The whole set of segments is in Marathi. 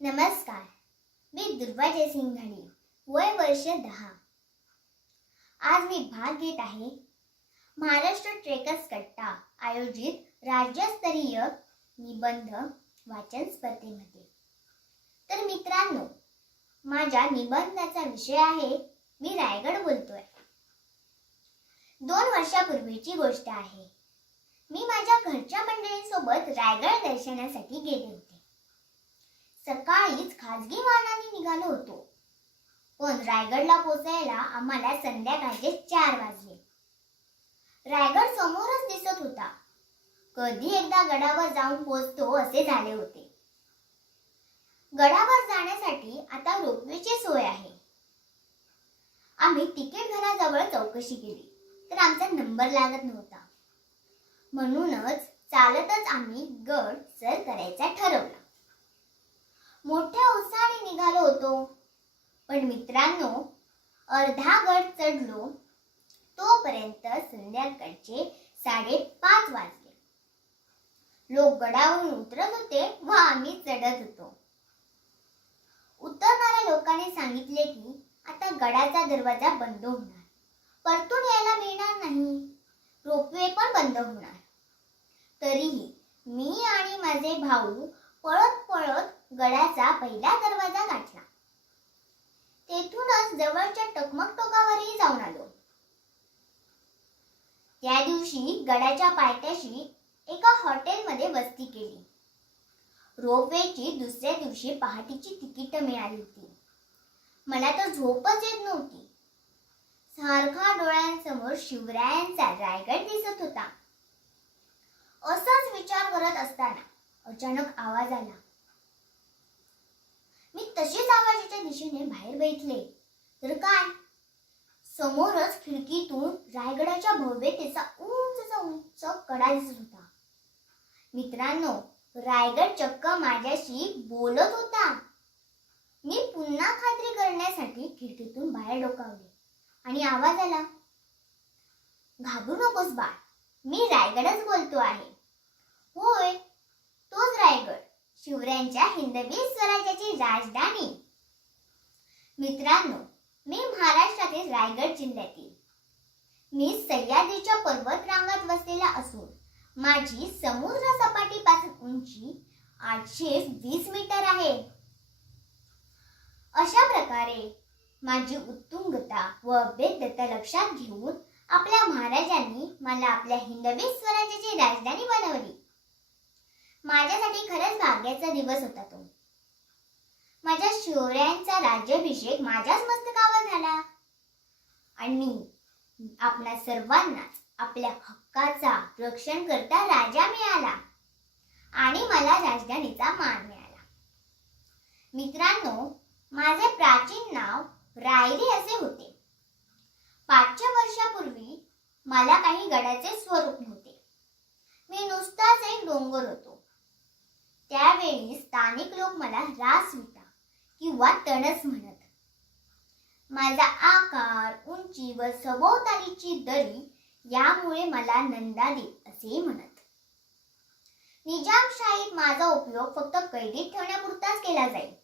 नमस्कार. मी दुर्वा जयसिंग घाडी वय वर्ष दहा. आज मी भाग घेत आहे महाराष्ट्र ट्रेकर्स कट्टा आयोजित राज्यस्तरीय निबंध वाचन स्पर्धेमध्ये. तर मित्रांनो माझ्या निबंधाचा विषय आहे मी रायगड बोलतोय. दोन वर्षापूर्वीची गोष्ट आहे. मी माझ्या घरच्या मंडळींसोबत रायगड दर्शनासाठी गेले होते. सकाळीच खाजगी वाहनाने निघालो होतो. पण रायगडला पोचायला आम्हाला संध्याकाळचे चार वाजले. रायगड समोरच दिसत होता. कधी एकदा गडावर जाऊन पोचतो असे झाले होते. गडावर जाण्यासाठी आता रोपवेची सोय आहे. आम्ही तिकीट घराजवळ चौकशी केली तर आमचा नंबर लागत नव्हता. म्हणूनच चालतच आम्ही गड सर करायचा ठरवला. मोठ्या उत्साहाने निघालो होतो. पण मित्रांनो अर्धा गड चढलो. तोपर्यंत संध्याकाळचे साडेपाच वाजले. लोक गडावरून उतरत होते व आम्ही चढत होतो. उतरणाऱ्या लोकांनी सांगितले की आता गडाचा दरवाजा बंद होणार. परतून यायला मिळणार नाही. रोपवे पण बंद होणार. तरीही मी आणि माझे भाऊ पळत पळत गडाचा पहिला दरवाजा गाठला. तेथूनच जवळच्या टकमक टोकावरही जाऊन आलो. त्या दिवशी गडाच्या पायथ्याशी एका हॉटेलमध्ये वस्ती केली. रोपवेची दुसऱ्या दिवशी पहाटेची तिकीट मिळाली होती. मला तर झोपच येत नव्हती. सारखा डोळ्यांसमोर शिवरायांचा रायगड दिसत होता. असाच विचार करत असताना अचानक आवाज आला. तसेच आवाजाच्या दिशेने बाहेर बैठले. तर काय? समोरच खिडकीतून रायगडाच्या भव्यतेचा उंचचा उंच कडा दिसत होता. मित्रांनो रायगड चक्क माझ्याशी बोलत होता. मी पुन्हा खात्री करण्यासाठी खिडकीतून बाहेर डोकावले आणि आवाज आला. घाबरू नकोस बाळ मी रायगडच बोलतो आहे. होय तोच रायगड. शिवरायांच्या हिंदवी स्वराज्याची राजधानी. मित्रांनो मी महाराष्ट्रातील रायगड जिल्ह्यातील मी सह्याद्रीच्या पर्वत रांगात वसलेला असून माझी समुद्र सपाटीपासून उंची आठशे वीस मीटर आहे. अशा प्रकारे माझी उत्तुंगता व अभेद्यता लक्षात घेऊन आपल्या महाराजांनी मला आपल्या हिंदवी स्वराज्याची राजधानी बनवली. माझ्यासाठी खरंच भाग्याचा दिवस होता तो. माझ्या शिवऱ्यांचा राज्याभिषेक माझ्याच मस्तकावर झाला. आणि आपल्या सर्वांनाच आपल्या हक्काचा रक्षण करता राजा मिळाला. आणि मला राजधानीचा मान मिळाला. मित्रांनो माझे प्राचीन नाव रायरी असे होते. पाचशे वर्षापूर्वी मला काही गडाचे स्वरूप नव्हते. मी नुसताच एक डोंगर होतो. त्यावेळी स्थानिक लोक मला रासविटा किंवा तणस म्हणत. माझा आकार उंची व सभोवतालीची दरी यामुळे मला नंदादीप असे म्हणत. निजामशाहीत माझा उपयोग फक्त कैदीत ठेवण्यापुरताच केला जाईल.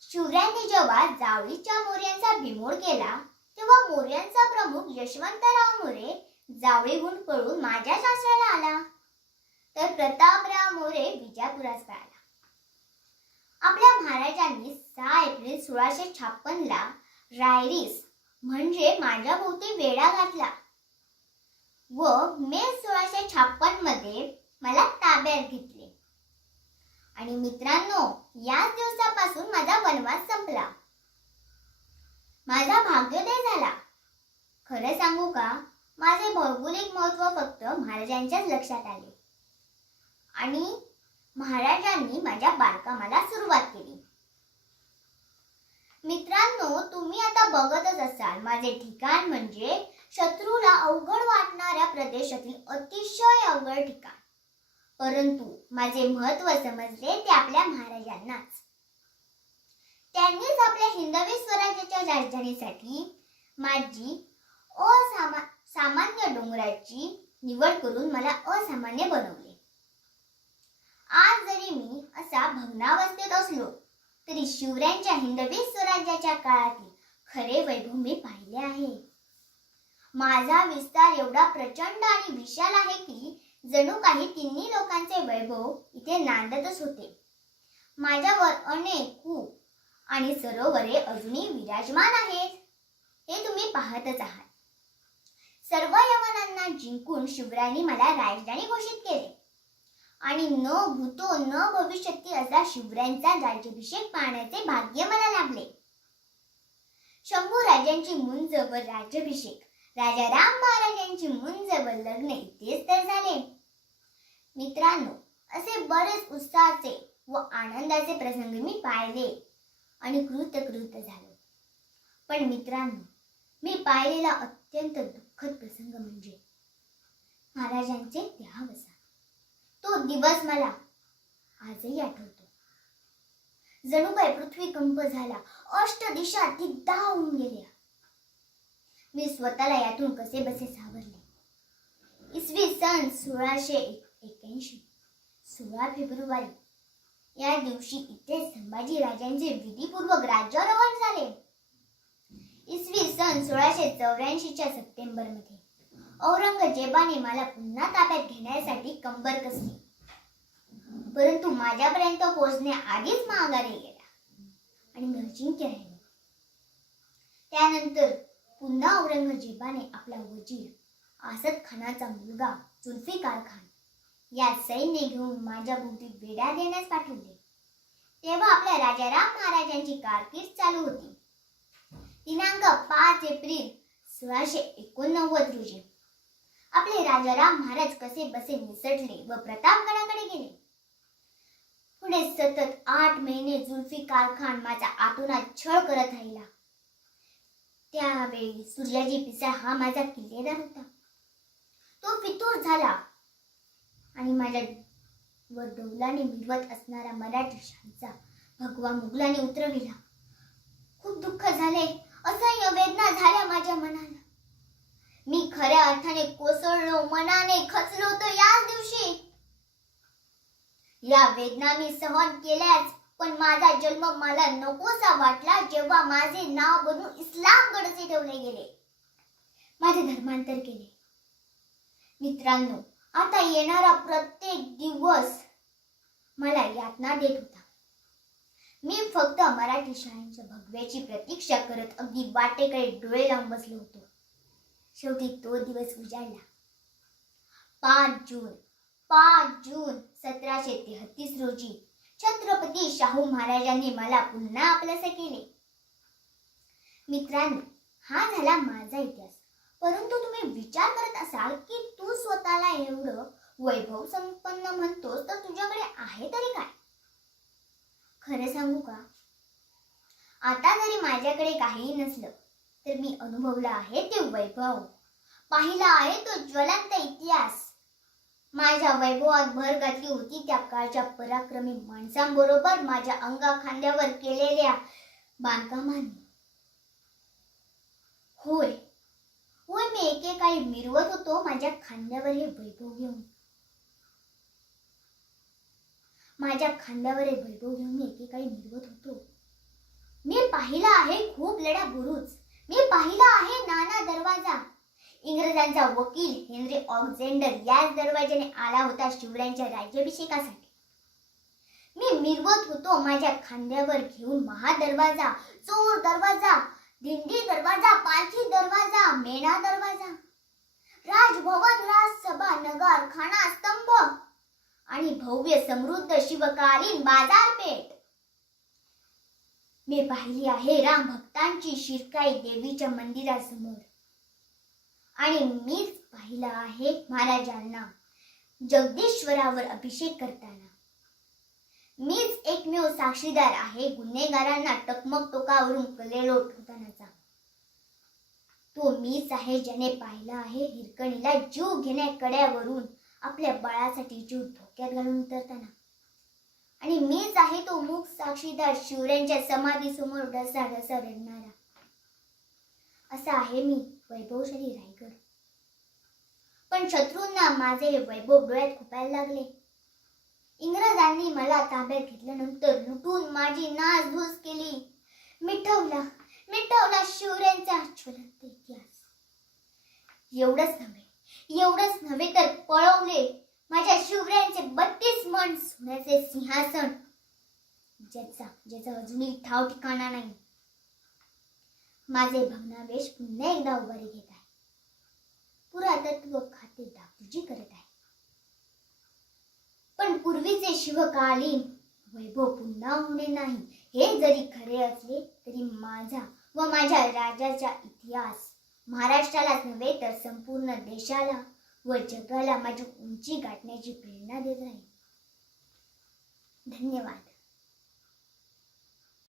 शिवरायांनी जेव्हा जावळीच्या मोर्यांचा बिमोड केला तेव्हा मोर्यांचा प्रमुख यशवंतराव मोरे जावळीहून पळून माझ्या सासऱ्याला आला. तर प्रतापराव मोरे विजापुरास पळाला. आपल्या महाराजांनी सहा एप्रिल सोळाशे छाप्पन ला रायरीस म्हणजे माझ्या भोवती वेढा घातला. व मे सोळाशे छाप्पनमध्ये मला ताब्यात घेतले. आणि मित्रांनो याच दिवसापासून माझा वनवास संपला. माझा भाग्योदय झाला. खरं सांगू का? माझे भौगोलिक महत्त्व फक्त महाराजांच्याच लक्षात आले. आणि महाराजांनी माझ्या बालकामाला सुरुवात केली. मित्रांनो तुम्ही आता बघतच असाल माझे ठिकाण म्हणजे शत्रूला अवघड वाटणाऱ्या प्रदेशातील अतिशय अवघड ठिकाण. परंतु माझे महत्त्व समजले ते आपल्या महाराजांनाच. त्यांनीच आपल्या हिंदवी स्वराज्याच्या राजधानीसाठी माझी असामा सामान्य डोंगराची निवड करून मला असामान्य बनवलं. आज जरी मी असा भग्नावस्थेत असलो तरी शिवरायांच्या हिंदवी स्वराज्याच्या काळातील खरे वैभव मी पाहिले आहे. माझा विस्तार एवढा प्रचंड आणि विशाल आहे की जणू काही तिन्ही लोकांचे वैभव इथे नांदतच होते. माझ्यावर अनेक कूप आणि सरोवरे अजूनही विराजमान आहेत हे तुम्ही पाहतच आहात. सर्व यवनांना जिंकून शिवरायांनी मला राजधानी घोषित केले. आणि न भूतो न भविष्यती असा शिवरायांचा राज्याभिषेक पाहण्याचे भाग्य मला लाभले. शंभू राजांची मुंज व राज्याभिषेक राजा राम महाराजांची मुंज व लग्न इथेच तर झाले. मित्रांनो असे बरेच उत्साहाचे व आनंदाचे प्रसंग मी पाहिले आणि कृतकृत झालो. पण मित्रांनो मी पाहिलेला अत्यंत दुःखद प्रसंग म्हणजे महाराजांचे देहावसान तो दिवस मला आजही आठवतो. जणू काय पृथ्वी कंप झाला. अष्ट दिशा दिग्धा होऊन गेल्या. मी स्वतःला यातून कसे बसे सावरले? इसवी सन सोळाशे एक्याऐंशी सोळा फेब्रुवारी. या दिवशी इथे संभाजी राजांचे विधीपूर्वक राज्यारोहण झाले. इसवी सन सोळाशे चौऱ्याऐंशीच्या सप्टेंबरमध्ये. औरंगजेबाने मला पुन्हा ताब्यात घेण्यासाठी कंबर कसली. परंतु माझ्यापर्यंत पोहोचणे आधीच माघारी गेला. आणि घरजिंक्य राहिले. त्यानंतर पुन्हा औरंगजेबाने आपला वजीर आसद खानाचा मुलगा जुल्फिकार खान या सैन्य घेऊन माझ्या भोवती वेढा देण्यास पाठवले. तेव्हा आपल्या राजाराम महाराजांची कारकीर्द चालू होती. दिनांक पाच एप्रिल सोळाशे एकोणनव्वद रोजी आपले राजाराम महाराज कसे बसे निसटले व प्रतापगडाकडे गेले. पुढे सतत आठ महिने जुल्फी कारखान माझ्या आतोनात छळ करत राहिला. त्यावेळी सूर्याजी पिसाळ हा माझा किल्लेदार होता. तो फितूर झाला आणि माझ्या व डोलाने मिळवत असणारा मराठी शांचा भगवा मुघलाने उतरविला. खूप दुःख झाले असह्य वेदना झाल्या माझ्या मनाला. मी खऱ्या अर्थाने कोसळलो मनाने खचलो तो याच दिवशी. या वेदना मी सहन केल्याच पण माझा जन्म मला नकोसा वाटला जेव्हा माझे नाव बनून इस्लाम गडचे ठेवले गेले. माझे धर्मांतर केले. मित्रांनो आता येणारा प्रत्येक दिवस मला यातना देत होता. मी फक्त मराठी शाळेच्या भगव्याची प्रतीक्षा करत अगदी वाटेकडे डोळे लावून बसलो होतो. शेवटी तो दिवस उजाडला. पाच जून पाच जून सतराशे तेहतीस रोजी छत्रपती शाहू महाराजांनी मला पुन्हा आपलंसे केले. मित्रांनो हा झाला माझा इतिहास. परंतु तुम्ही विचार करत असाल की तू स्वतःला एवढं वैभव संपन्न म्हणतोस तर तुझ्याकडे आहे तरी काय? खरं सांगू का? आता जरी माझ्याकडे काहीही नसलं तर मी अनुभवलं आहे ते वैभव. पाहिला आहे तो ज्वलंत इतिहास. माझ्या वैभवात भर घातली होती त्या काळच्या पराक्रमी माणसांबरोबर माझ्या अंगा खांद्यावर केलेल्या बांधकामाने. होय होय मी एकेकाळी मिरवत होतो माझ्या खांद्यावर हे वैभव घेऊन. माझ्या खांद्यावर हे वैभव घेऊन मी एकेकाळी मिरवत होतो. मी पाहिला आहे खूप लढा बुरुज मी पाहिला आहे नाना दरवाजा. इंग्रजांचा वकील हेनरी ऑक्झेंडर याच दरवाजाने आला होता शिवरायांच्या राज्याभिषेकासाठी. मी मिरवत होतो माझ्या खांद्यावर घेऊन महादरवाजा चोर दरवाजा दिंडी दरवाजा पालखी दरवाजा मेणा दरवाजा. राजभवन राजसभा नगर खाना स्तंभ आणि भव्य समृद्ध शिवकालीन बाजारपेठ. मी पाहिली आहे राम भक्तांची शिरकाई देवीच्या मंदिरासमोर. आणि मीच पाहिलं आहे महाराजांना जगदीश्वरावर अभिषेक करताना. मीच एकमेव साक्षीदार आहे गुन्हेगारांना टकमक टोकावरून कलेलो होतानाचा तो मीच आहे ज्याने पाहिला आहे हिरकणीला जीव घेण्या कड्यावरून आपल्या बाळासाठी जीव धोक्यात घालून उतरताना. आणि मीच आहे तो मूक साक्षीदार शिवऱ्यांच्या समाधी समोर डसा ढसा रडणारा. असा आहे मी वैभवशाली रायगड. पण शत्रूंना माझे वैभव डोळ्यात खुपायला लागले. इंग्रजांनी मला ताब्यात घेतल्यानंतर लुटून माझी नासधूस केली. मिठवला मिटवला शिवऱ्यांचा ज्वलंत इतिहास. एवढंच नव्हे एवढंच नव्हे तर पळवले माझ्या शिवऱ्यांचे बत्तीस मन सोन्याचे सिंहासन. ज्याचा ज्याचा अजूनही ठाव ठिकाणा नाही. माझे भग्नावेश पुन्हा एकदा उभारी घेत आहे. पुरातत्व खाते डागडुजी करत आहे. पण पूर्वीचे शिवकालीन वैभव पुन्हा होणे नाही. हे जरी खरे असले तरी माझा व माझ्या राजाचा इतिहास महाराष्ट्रालाच नव्हे तर संपूर्ण देशाला व जगाला माझी उंची गाठण्याची प्रेरणा देत राहील धन्यवाद.